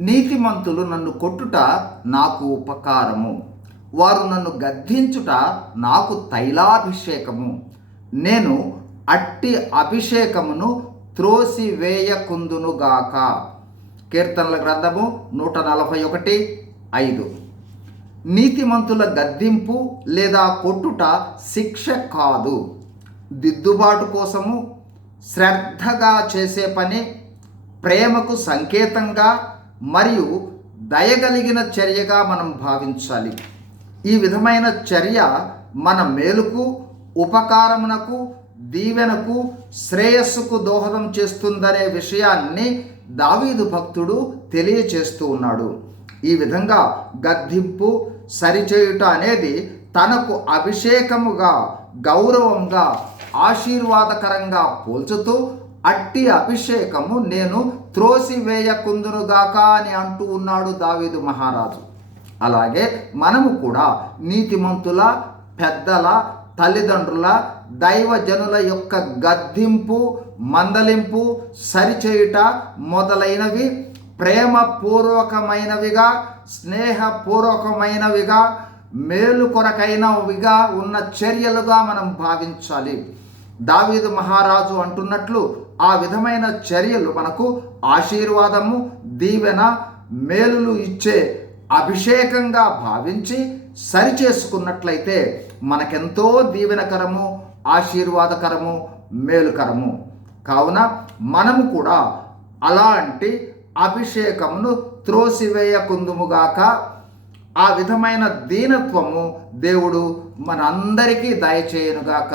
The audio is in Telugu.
నీతిమంతులు నన్ను కొట్టుట నాకు ఉపకారము. వారు నన్ను గద్దించుట నాకు తైలాభిషేకము. నేను అట్టి అభిషేకమును త్రోసివేయకుందునుగాక. కీర్తనల గ్రంథము నూట నలభై ఒకటి ఐదు. నీతిమంతుల గద్దింపు లేదా కొట్టుట శిక్ష కాదు. దిద్దుబాటు కోసము శ్రద్ధగా చేసే పని ప్రేమకు సంకేతంగా మరియు దయగలిగిన చర్యగా మనం భావించాలి. ఈ విధమైన చర్య మన మేలుకు ఉపకారమునకు దీవెనకు శ్రేయస్సుకు దోహదం చేస్తుందనే విషయాన్ని దావీదు భక్తుడు తెలియచేస్తూ ఉన్నాడు. ఈ విధంగా గద్దింపు సరిచేయుట అనేది తనకు అభిషేకముగా గౌరవంగా ఆశీర్వాదకరంగా పోల్చుతూ అట్టి అభిషేకము నేను త్రోసివేయకుందునుగాక అని అంటూ ఉన్నాడు దావీదు మహారాజు. అలాగే మనము కూడా నీతిమంతుల పెద్దల తల్లిదండ్రుల దైవజనుల యొక్క గద్దింపు మందలింపు సరిచేయుట మొదలైనవి ప్రేమపూర్వకమైనవిగా స్నేహపూర్వకమైనవిగా మేలు కొరకైనవిగా ఉన్న చర్యలుగా మనం భావించాలి. దావీదు మహారాజు అంటున్నట్లు ఆ విధమైన చర్యలు మనకు ఆశీర్వాదము దీవెన మేలులు ఇచ్చే అభిషేకంగా భావించి సరిచేసుకున్నట్లయితే మనకెంతో దీవెనకరము ఆశీర్వాదకరము మేలుకరము. కావున మనము కూడా అలాంటి అభిషేకమును త్రోసివేయకుందుముగాక ఆ విధమైన దీనత్వము దేవుడు మనందరికీ దయచేయనుగాక.